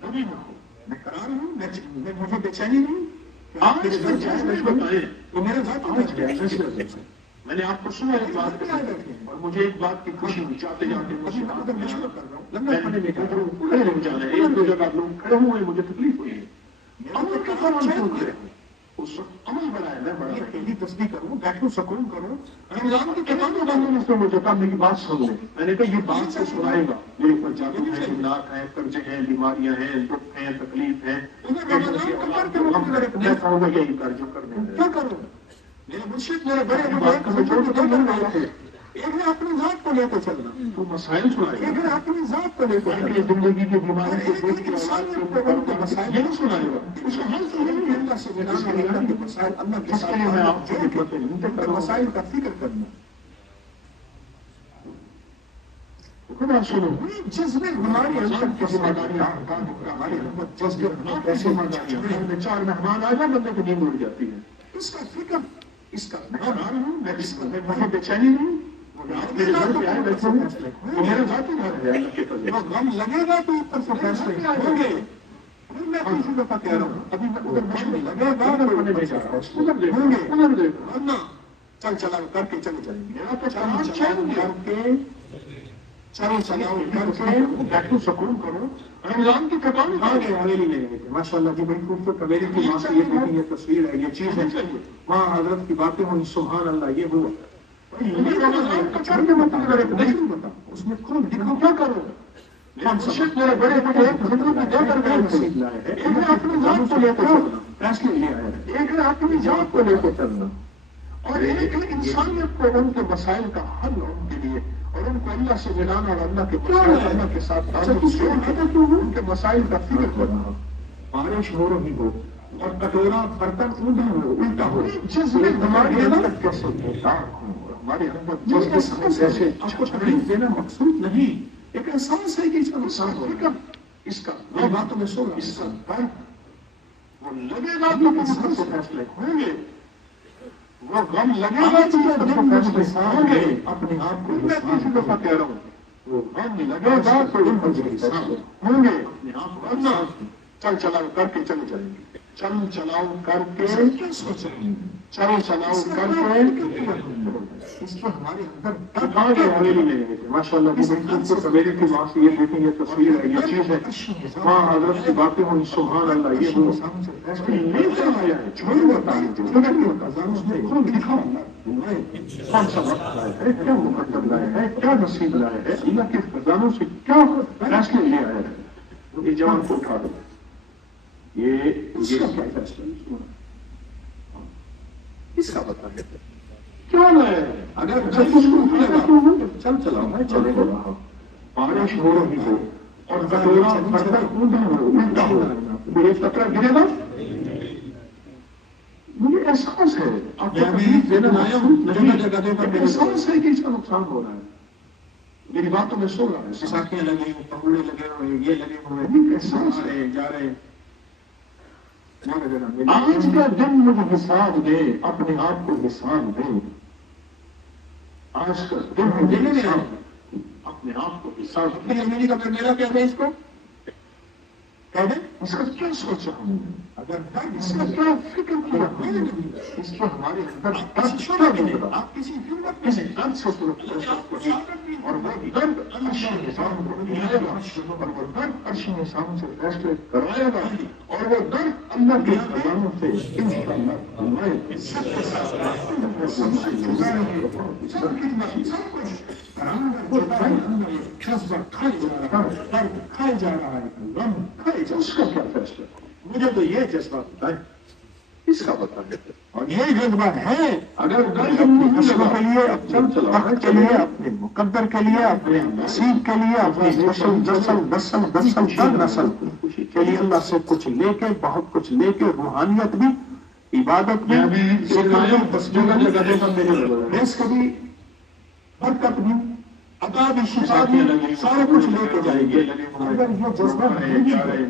نبی نہ ہو میں قرار ہوں، میں مجھے بے چینی نہیں، آپ میرے گھر جائیں رشوت آئے تو میرے ساتھ میں نے آپ کو سنا ایک بات کہی اور مجھے ایک بات کی خوشی ہوئی، چاہتے جاتے مجھے مشورہ کر رہا ہوں، لنگر کھانے میں کہہ رہا ہوں، کھڑے نہیں جانا ہے، ایک دو جگہ لوگ کھڑے ہوئے مجھے تکلیف ہوئی ہے، عمل کا کام چھوڑ دے، اس وقت عمل بنایا میں بڑا اکیلی تصدیق کروں، بیٹھوں سکون کروں، رمضان کی کتابوں بندوں نے مجھے کہا میری بات سن لیں، میں نے کہا یہ بات سے سنائے گا، میرے اوپر جاگت ہے، جنات ہیں، قرضے ہیں، بیماریاں ہیں، دکھ ہیں، تکلیف ہے، میں کہوں گا یہی کر جو کرنے کیا کروں؟ میرے مرشد میرے بڑے بات کا چھوڑ کے دل میں ہے، ایک ہے اپنی ذات کو لے کے چلنا، تو مسائل سنائے، ایک ہے اپنی ذات کو لے کے چلنا، زندگی کی بیماری کو دیکھ کے انسانیت کو مسائل یہی سنائے گا، اس کا حل تو نہیں ہے اللہ سے ملانا، اللہ کے مسائل، اللہ کے ساتھ میں آپ کو خدمت نہیں مسائل کا فکر کرنا۔ خدا سنو، جس میں ہماری اندر کی ذمہ داریاں ہماری جذبے کیسے میں چار مہمان آ جائے بندے کو نیند اڑ جاتی ہے، اس کا فکر، اس کا میں قرار ہوں، میں مجھے بے چینی نہیں، میرے گھر پہ آئے بیٹھے ہیں، میرے ذاتی گھر ہے، اللہ کے فضل سے غم لگے گا تو اوپر سے فیصلے ہوں گے۔ میں کسی دفعہ کہہ رہا ہوں ابھی میں ادھر مشکل لگے گا میں نہیں جا رہا ہوں، ادھر دیکھو ورنہ چل چلا کر کے چلے جائیں گے، میرا تو کام چل کر کے چلو چلاؤ کر کے بیٹھو سکون کرو، رمضان کی تھکان آ گئے حویلی لے گئے تھے، ماشاء اللہ جی بڑی خوبصورت حویلی کی وہاں سے یہ دیکھیں یہ تصویر ہے، یہ چیز ہے، وہاں حضرت کی باتیں ہوئی، سبحان اللہ یہ ہوا، رمضان کا چار کے مطلب ایک نہیں بتا اس میں خود دکھاؤ کیا کرو، میرے بڑے بڑے زندگی دے کر گئے نصیب لائے ہیں، ایک ہے اپنی ذات کو لے کر چلنا، فیصلے لیا ہے، ایک ہے اپنی ذات کو لے کر چلنا، اور ایک ہے انسانیت کو ان کے مسائل کا حل ان کے لیے، اور ان کو اللہ سے ملانا اور اللہ کے مسائل اللہ کے ساتھ ان کے مسائل کا فکر کرنا، بارش ہو رہی ہو اور کٹورا برتن اوندا ہو الٹا ہو، جس میں ہمارے اندر کیسے بیدار ہوں، ہمارے اندر جیسے آپ کو تکلیف دینا مقصود نہیں، ایک احساس ہے کہ اس کا نقصان ہوگا، اس کا میں باتوں میں سو اس کا وہ لگے گا تو کس سے فیصلے ہوں گے، وہ غم لگے گا تو فیصلے ہوں گے، اپنے آپ کو میں کسی دفعہ کہہ رہا ہوں وہ غم لگے گا تو فیصلے ہوں گے، اپنے آپ کو چل چلاؤ کر کے چلے جائیں گے، چل چلاؤ کر کے چل چلاؤ کر کے اس کو ہمارے اندر کہاں گئے حویلی لے گئے تھے، ماشاء اللہ جی بڑی خوبصورت حویلی کی وہاں سے یہ دیکھیں یہ تصویر ہے، یہ چیز ہے، وہاں حضرت کی باتیں ہوئی، سبحان اللہ یہ ہوا، نہیں فرمایا ہے، چھوڑ بتا کون سا وقت لائے ہے، کیا مقدر لائے ہے، کیا نصیب لائے ہے، اللہ کے خزانوں سے کیا فیصلے لیا ہے، یہ جوان کو اٹھا دو، یہ اس کا کیا فیصلہ اس کا بتا ہے کیا لائے، اگر چل چلاؤ میں چلے گا، بارش ہو رہی ہو اور کٹورا برتن اوندا ہو الٹا ہو، میرے کپڑا گرے گا، مجھے احساس ہے آپ کو تکلیف دینا نہیں، احساس ہے کہ اس کا نقصان ہو رہا ہے، میری باتوں میں سو رہا ہے، ساکیاں لگے ہوئے، پکوڑے لگے ہوئے، یہ لگے ہوئے، احساس ہے جا رہے آج کا دن مجھے حساب دے، اپنے آپ کو حساب دے، آج کا دن مجھے اپنے آپ کو حساب دے، میرا کیا ہے اس کو کہہ دیں اس کا کیا سوچا ہم نے؟ اگر درد اس کا کیا فکر کیا ہم نے؟ اس کو ہمارے اندر آپ کسی ہمت کسی درد سے صورت اور وہ درد عرش نظام کو دلائے گا اور وہ درد عرش نظام سے فیصلے کرائے گا اور وہ درد اللہ کے خزانوں سے انشاءاللہ فرمائے گا۔ سب کے ساتھ سب سے جدا رہے سب خدمت سب کچھ وہ جذبہ کھائے جا رہا ہے درد کھائے جا رہا ہے غم کھائے جا اس کا کیا فیصلہ؟ مجھے تو یہ جذبہ ہوتا ہے اس کا بتا دیتے اور یہ جذبہ ہے اگر اپنی نسلوں کے لیے اپنے وقت کے لیے اپنے مقدر کے لیے اپنے نصیب کے لیے اپنی نسل در نسل کے لیے اللہ سے کچھ لے کے بہت کچھ لے کے روحانیت بھی عبادت بھی رزق بھی برکت بھی عطا بھی شفا بھی سارے کچھ لے کے جائیں گے اگر یہ جذبہ نہیں ہے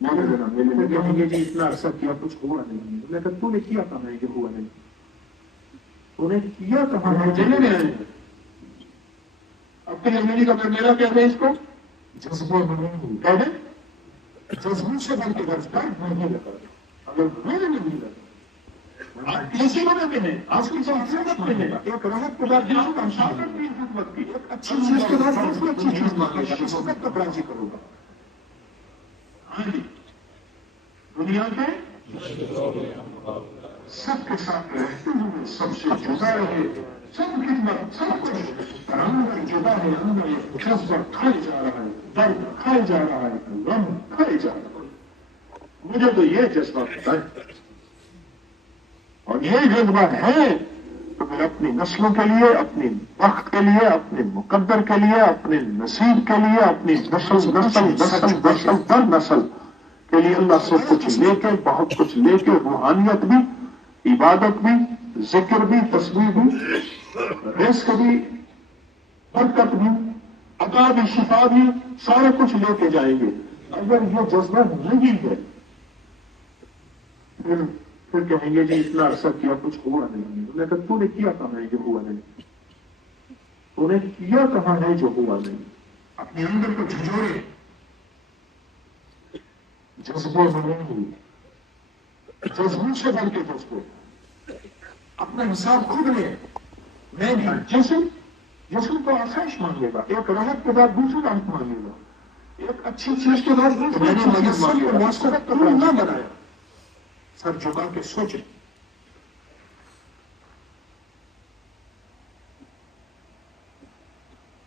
یہ جی اتنا عرصہ کیا کچھ ہوا نہیں میں کہا تو نے کیا کہاں ہے کہ ہوا نہیں تو نے کیا کہاں ہے چلے گئے ہیں اپنی زمینی کا میرا کہتے ہیں اس کو جذبہ نہیں کہہ دیں جذبوں سے بن کے گرفتار نہیں لگا اگر میرے نہیں لگا کیسی بنا کے ہیں آج کی خدمت میں ہے ایک راحت کے بعد خدمت کی ایک اچھی چیز کے بعد دوسری اچھی چیز مانگے گا اس وقت تک راضی کروں گا ہاں جی دنیا کے سب کے ساتھ رہتے ہوئے سب سے جدا رہے سب خدمت سب کچھ اندر جدا ہے اندر ایک جذبہ کھائے جا رہا ہے درد کھائے جا رہا ہے غم کھائے جا رہا ہے مجھے تو یہ جذبہ ہوتا ہے اور یہ جذبہ ہے تو پھر اپنی نسلوں کے لیے اپنی وقت کے لیے اپنے مقدر کے لیے اپنے نصیب کے لیے اپنی نسل در نسل کے لیے اللہ سے کچھ لے کے بہت کچھ لے کے روحانیت بھی عبادت بھی ذکر بھی تسبیح بھی رزق بھی برکت بھی عطا بھی شفا بھی سارے کچھ لے کے جائیں گے اگر یہ جذبہ نہیں ہے پھر کہیں گے جی اتنا عرصہ کیا کچھ ہوا نہیں میں کہا تو نے کیا کہاں ہے جو ہوا نہیں تو نے کیا کہاں ہے جو ہوا نہیں اپنے اندر کو جھنجھوڑے جذبے میں نہیں جذبوں سے بن کے جذبے اپنا حساب خود لے میں نہیں جسم کو آسائش مانگے گا ایک راحت کے بعد دوسری راحت مانگے گا ایک اچھی چیز کے بعد دوسری میں نے اچھی چیز مجسم مانگے کو گا معاشرت کا نہ بنایا سر جھکا کے سوچیں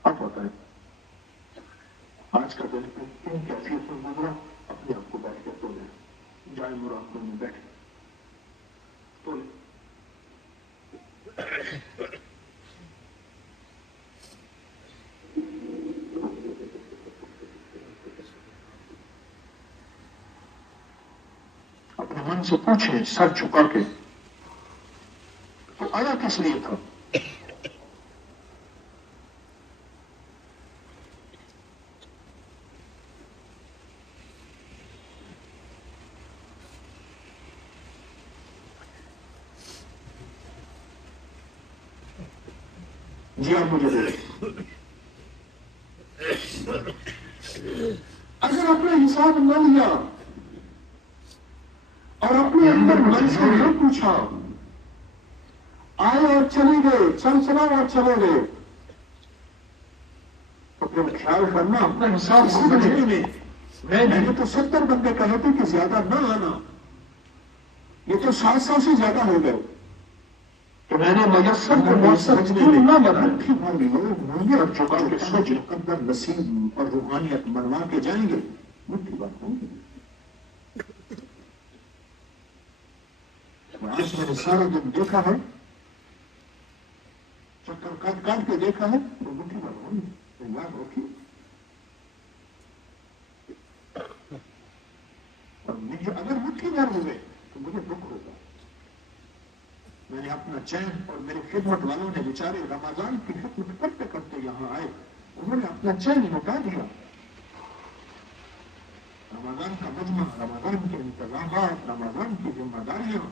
اب بتائیں آج کا دن کن کیفیت میں گزرا اپنے آپ کو بیٹھ کے تو لیں جائے مراقبے میں بیٹھے تو لیں اپنے من سے پوچھیں سر جھکا کے تو آیا کس لیے تھا جی آپ مجھے بولے اگر اپنا حساب نہ لیا اور اپنے اندر من سے نہ پوچھا آئے اور چلے گئے چل چلا اور چلے گئے تو پھر خیال کرنا اپنا حساب خود لے میں تو 70 بندے کہے تھے کہ زیادہ نہ آنا یہ تو 700 سے زیادہ ہو گئے تو میں نے مجسم کو مؤثر نہ بنایا اور جھکا کے سوچ مقدر نصیب اور روحانیت منوا کے جائیں گے مٹھی بات نہیں آج میں نے سارا دن دیکھا ہے چکر کاٹ کے دیکھا ہے تو مٹھی بات نہیں یاد رکھیے اور مجھے اگر مٹھی بھر ہوئے تو مجھے دکھ ہوگا میں نے اپنا چین اور میرے خدمت والوں نے بیچارے رمضان کی خدمت کرتے کرتے یہاں آئے انہوں نے اپنا چین لوٹا دیا رمضان کا مجمع رمضان کے انتظامات رمضان کی ذمہ داریاں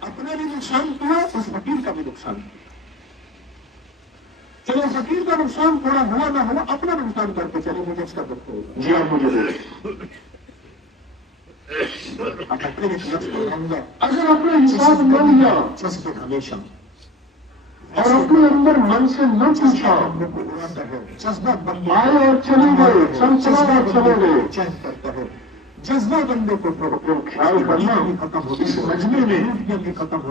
اپنا بھی نقصان کیا اس وکیل کا بھی نقصان کیا چلو فقیر کا نقصان تھوڑا ہوا نہ ہوا اپنا نقصان کر کے چلے، مجھے اس کا دکھ ہوگا. جی آپ مجھے بولے اگر اپنے حساب نہ لیا ہمیشہ اور اپنے اندر من سے نہ پوچھا، آئے اور چلے گئے، چلا اور چلے گئے، چین کرتا ہے جذبہ بندے کو خیال کرنا. اس مجمع میں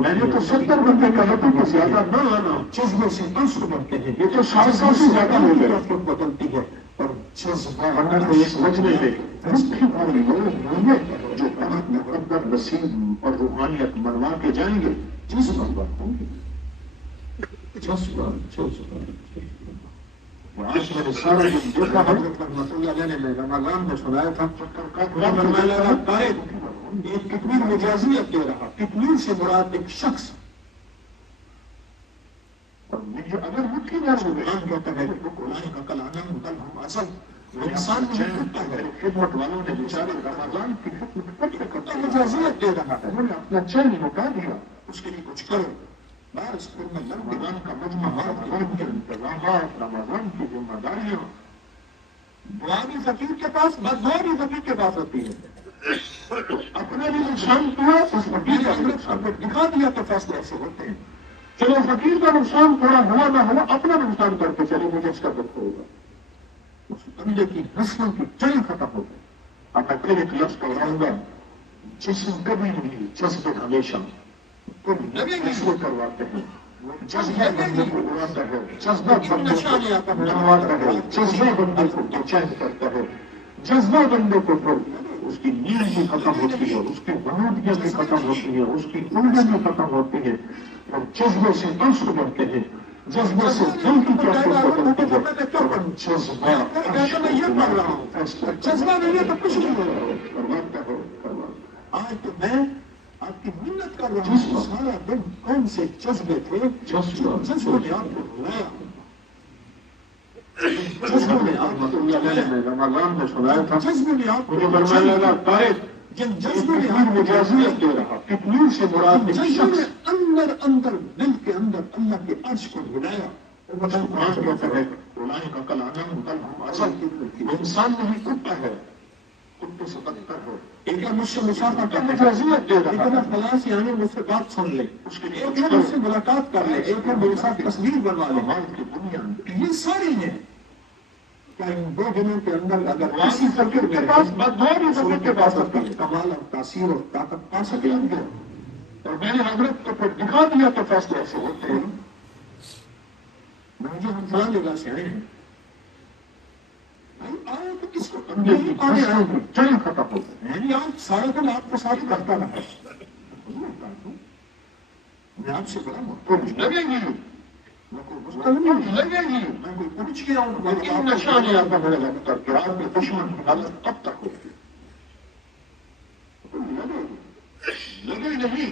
میں نے تو 70 بندے کہا تھا کہ زیادہ نہ آنا، جذبے سے آنسو بڑھتے ہیں، یہ تو 700 سے زیادہ ہو گئے بدلتی ہے. اور جذبہ اس مجمع میں مٹھی بھر لوگ ہوں گے جو مقدر نصیب اور روحانیت منوا کے جائیں گے. جذبہ بڑھتے ہیں، آج میں نے سارا دن دیکھا حضرت رحمۃ اللہ علیہ نے رمضان میں سنایا تھا ایک کتنی مجازیت دے رہا. کتنی سے مراد ایک شخص، اور مجھے اگر مٹھی نہ ہو قرآن کہتا ہے کا کلانا اصل انسان خدمت والوں نے بیچارے رمضان کی خدمت مجازیت دے رہا ہے. انہوں نے اپنا چین لٹا دیا، اس کے لیے کچھ کرو. بس پھر میں رمضان کا مجموعات کے انتظامات، رمضان کی ذمہ داریاں، دعا بھی فقیر کے پاس، دعا بھی فقیر کے پاس ہوتی ہے. اپنے بھی نقصان کیا، اس فقیر کو دکھا دیا تو فیصلے ایسے ہوتے ہیں. چلو فقیر کا نقصان تھوڑا ہوا نہ ہوا اپنا نقصان کر کے چلے، مجھے اس کا دکھ ہوگا. اس بندے کی نسلوں کی جڑیں ختم ہو گئی. اب میں پھر ایک لفظ کہوں گا، جسم کبھی نہیں، جذبے ہمیشہ نسل کرواتے ہیں. جذبہ بندے کو اڑاتا ہے، جذبہ بندے کو بنواتا ہے، جذبہ بندے کو بے چین کرتا ہے، جذبہ بندے کو اس کی نیند بھی ختم ہوتی ہے، اس کی بہادیاں بھی ختم ہوتی ہے، اس کی عمدیں بھی ختم ہوتی ہے. اور جذبے سے آنسو بڑھتے ہیں، جذبے سے دل کی کیفیت بدلتی ہے. جذبہ نہیں ہے تو کچھ نہیں کرواتا ہے. آج تو میں آپ کی محنت کر رہا ہوں، سارا دن کون سے جذبے تھے، جذبوں نے آپ کو بلایا. جذبوں نے آپ کو رمضان میں سنایا تھا، جذبوں نے آپ کو جن جذبوں نے آپ مجازیت دے رہا. کتنی سے مراد جذبوں نے اندر اندر دل کے اندر اللہ کے عرش کو بلایا. انسان نہیں کتا ہے، کتے سے بدتر ہے. ایک مجھ سے مسافہ کا مجازیت دے رہا ہے، فلاں سے آنے مجھ سے بات سن لے، ایک ہے مجھ سے ملاقات کر لے، ایک ہے میرے ساتھ تصویر بنوا لے. کی دنیا یہ ساری ہیں. کیا ان 2 دنوں کے اندر اگر کسی فقیر کے پاس فقیر کے پاس کمال اور تاثیر اور طاقت پا سکے گے، اور میں نے حضرت کو پھر دکھا دیا تو فیصلے ایسے ہوتے ہیں. مجھے ہم فلاں جگہ سے آئے ہیں، آئے تو کس کو چڑھیں ختم ہوتے ہیں. یعنی آپ سارے دن آپ کو ساتھ کرتا رہا، میں آپ سے بڑا محبت لگے گی، لگے گی، میں کوئی پوچھ گیا ہوں، لیکن نشہ نہیں آتا میرے لگ کر کے آپ کے دشمن کی حالت کب تک ہوتی لگے نہیں.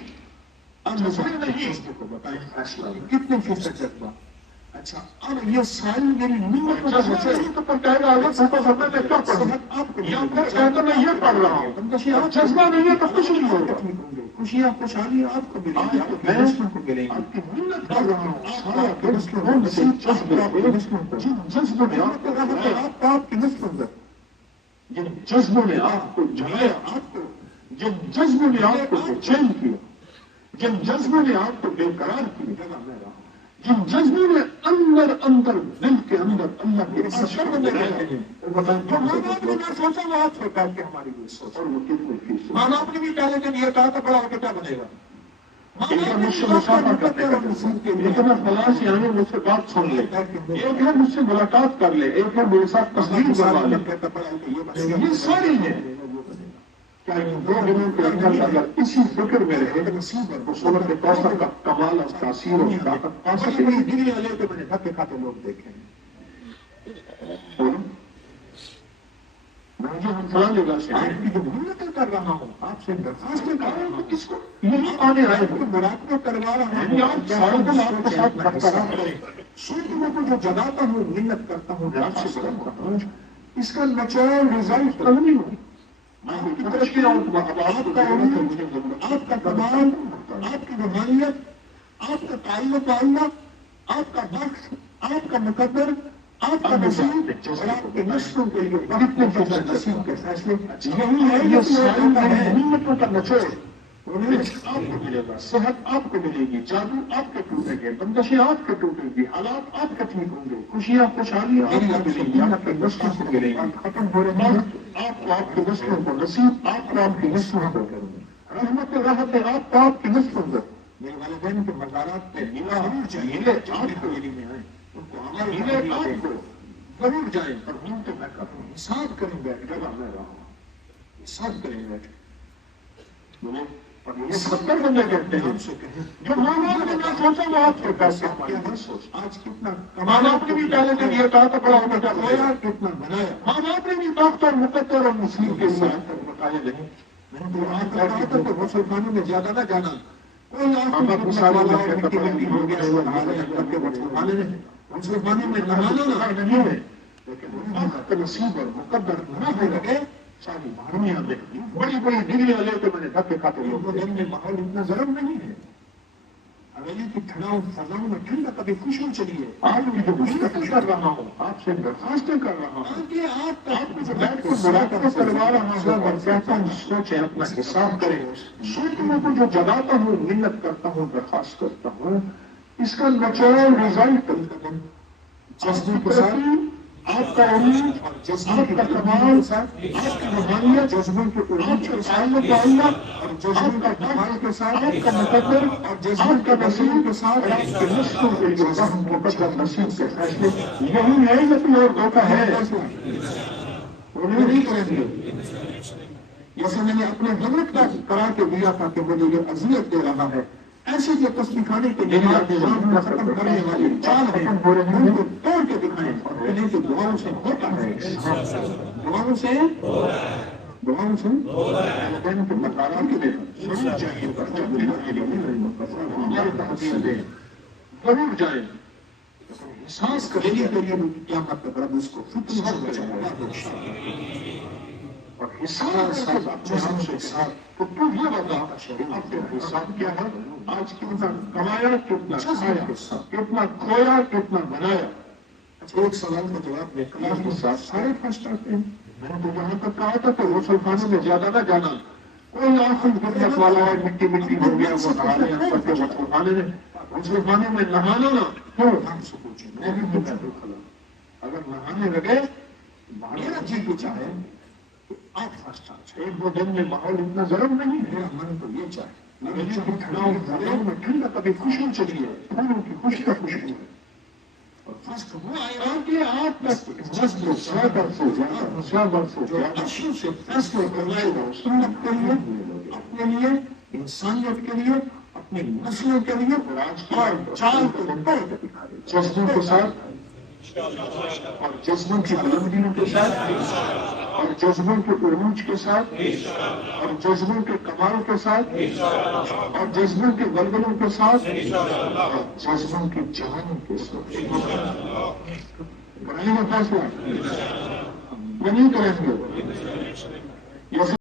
اب نظر نہیں کو بتائیں فیصلہ کتنے فیصد جذبہ. اچھا اب یہ ساری میری نمت تو پڑھتا ہے آگے میں کیا پڑھوں آپ کو میں یہ پڑھ رہا ہوں. جذبہ نہیں ہے تو کچھ نہیں ہوگا. خوشیاں خوشحالیاں آپ کو ملیں گی، آپ کے نسلوں کو ملیں گی. آپ کی محنت کر رہا ہوں، سارا جذبوں نے آپ کی نسلوں میں جن جذبوں نے آپ کو جلایا، آپ کو جن جذبوں نے آپ کو بے چین کیا، جن جذبوں نے آپ کو بے قرار کیا، جن جذبوں نے اندر اندر دل کے اندر اللہ کے عرش میں رہتے ہیں. جو ماں باپ نے نہ سوچا وہ آپ سوچا کہ ہماری بھی سوچ. اور وہ کتنے فیصد ماں باپ نے بھی پہلے دن یہ کہا تھا بڑا ہو کے کیا بنے گا. مجھ سے مسافہ کرتے ہیں، لیکن فلاں سے آنے مجھ سے بات سن لے، ایک ہے مجھ سے ملاقات کر لے، ایک ہے میرے ساتھ تصویر بنوا لے. یہ ساری ہے. کیا ان 2 دنوں کے اندر اگر اسی فکر میں رہے تو سورت کوثر کا کمال اور تاثیر اور طاقت پا سکے. دلی والے تو میں نے دھکے کھاتے لوگ دیکھے. میں جو ہم فلاں جگہ سے آپ کی جو محنت کر رہا ہوں، آپ سے درخواست کر رہا ہوں، کس کو یہی آنے آئے تو مراقبہ کروا رہا ہوں. آپ سارا دن آپ کے ساتھ رکھتا رہا ہے، سوچوں کو جو جگاتا ہوں، محنت کرتا ہوں، آپ سے بڑا کرتا ہوں. اس کا نیچرل ریزلٹ نہیں ہوگی. آپ کا کمال، آپ کی روحانیت، آپ کا تعلق اللہ، آپ کا وقت، آپ کا مقدر، آپ کا نصیب اور آپ کے نسلوں کے لیے کتنے فضل نصیب کے فیصلے یہی ہے، یہ ساری نعمتوں کا نچوڑ. آپ کو ملے گا، صحت آپ کو ملے گی، جادو آپ کے ٹوٹیں گے، بندشیں آپ کے ٹوٹیں گی، حالات آپ کے ٹھیک ہوں گے، خوشیاں خوشحالیاں آپ کو ملیں گی، آپ کے نسلوں کو ملیں گی، ختم ہو رہے ہیں. آپ کو آپ کے نسلوں کو نصیب، آپ کو آپ کی نسلوں کو رحمت راحت آپ کو آپ کی نسلوں کو. میرے والدین کے مزارات پہ ملے آپ کو ملے آپ کو ضرور جائیں، اور ہم تو میں کروں حساب کریں بیٹھ کر، جگہ میں رہا حساب کریں بیٹھ کر. اور یہ 70 بندے کہتے ہیں جو ماں باپ نے نہ سوچا وہ آپ کے پیسے کیا نہ سوچ. آج کتنا ماں باپ نے بھی پہلے دن یہ کہا تھا بڑا بیٹا کمایا، کتنا بنایا. ماں باپ نے بھی وقت اور مقدر اور مسلم کے ساتھ بتایا نہیں. میں نے تو آپ کہا تھا کہ غسل خانے میں زیادہ نہ جانا. کوئی ہم آپ کو سارے والا لڑکے مٹی مٹی ہو گیا غسل خانے میں، غسل خانے میں نہانا نہیں ہے، لیکن آپ کا نصیب اور مقدر نہ ہو لگے ساری بھارمیاں دیکھتی بڑی بڑی ڈگریاں لے کے میں نے دھکے کھاتے لوگ. دن میں ماحول اتنا گرم نہیں ہے. حویلی کی ٹھنڈاؤں فضاؤں میں ٹھنڈا کبھی خوشبو چلیے. آج بھی جو گفتگو کر رہا ہوں آپ سے درخواستیں کر رہا ہوں، آپ کو جو بیٹھ کے مراقبہ کروا رہا ہوں اور کہتا ہوں سوچیں، اپنا حساب کریں. سوچنے کو جو جگاتا ہوں، منت کرتا ہوں، درخواست کرتا ہوں، اس کا نچوڑ رزلٹ جذبوں کے ساتھ آپ کا علم، آپ کا کمال، آپ کی روحانیت، جذبوں کے آپ کا تعلق اللہ اور آپ جذبوں کا کے کمال کے ساتھ آپ کا مقدر اور جذبوں آپ کا کے نصیب کے ساتھ اور آپ کے نسلوں کے لیے رحم مقدر نصیب کے فیصلے یہی ہے یا کوئی اور دھوکہ ہے؟ وہ نہیں کریں گے. جیسے میں نے اپنے حضرت کا کرا کے دیا تھا کہ مجھے یہ اذیت دے رہا ہے، ایسے یہ تصویر خانے کے نظام کو ختم کرنے والی چال ہے، ان کو توڑ کے دکھائیں اور انہیں کہ دعاؤں سے ہوتا ہے. دعاؤں سے والدین کے مکارات کے لیے ضرور چاہیے ہماری تحقیق دیں، ضرور جائیں. احساس کرنے کے لیے کیا مطلب رب اس کو فکر سے بچایا. اور حساب اپنے آپ سے حساب تو تو یہ بتا آپ کے حساب کیا ہے، آج کتنا کمایا، کتنا کھایا، کتنا کھویا، کتنا بنایا. ایک سوال کا جواب دے کر کے ساتھ سارے فرسٹ آتے ہیں. میں نے تو جہاں تک کہا تھا کہ غسل خانے میں زیادہ نہ جانا. کوئی آخر خدمت والا ہے مٹی مٹی ہو گیا وہ نہانے پر کے غسل خانے میں، غسل خانے میں نہانا نہ کیوں ہم سے پوچھیں میں بھی تو کہتا ہوں اگر نہانے لگے میرا جی کو چاہے کہ آپ فرسٹ آ جائیں. ایک دو دن میں ماحول اتنا گرم نہیں ہے. میرا من تو یہ چاہے ٹھنڈاؤں میں ٹھنڈا کبھی خوشبو چلی ہے، پھولوں کی خوشی کا خوشبو ہے. اور فرسٹ وہ آئے گا تاکہ آپ کا جذب زیادہ سے زیادہ جو عرشوں سے فیصلے کروائے گا سنت کے لیے، اپنے لیے، انسانیت کے لیے، اپنی نسلوں کے لیے اور چال کو توڑ کے دکھا دے. جذبوں کے ساتھ اور جذبوں کی بلندیوں کے ساتھ اور جذبوں کے عروج کے ساتھ اور جذبوں کے کمال کے ساتھ اور جذبوں کے بلبلوں کے ساتھ اور جذبوں کی جوانوں کے ساتھ کریں گے فیصلہ یا نہیں کریں گے؟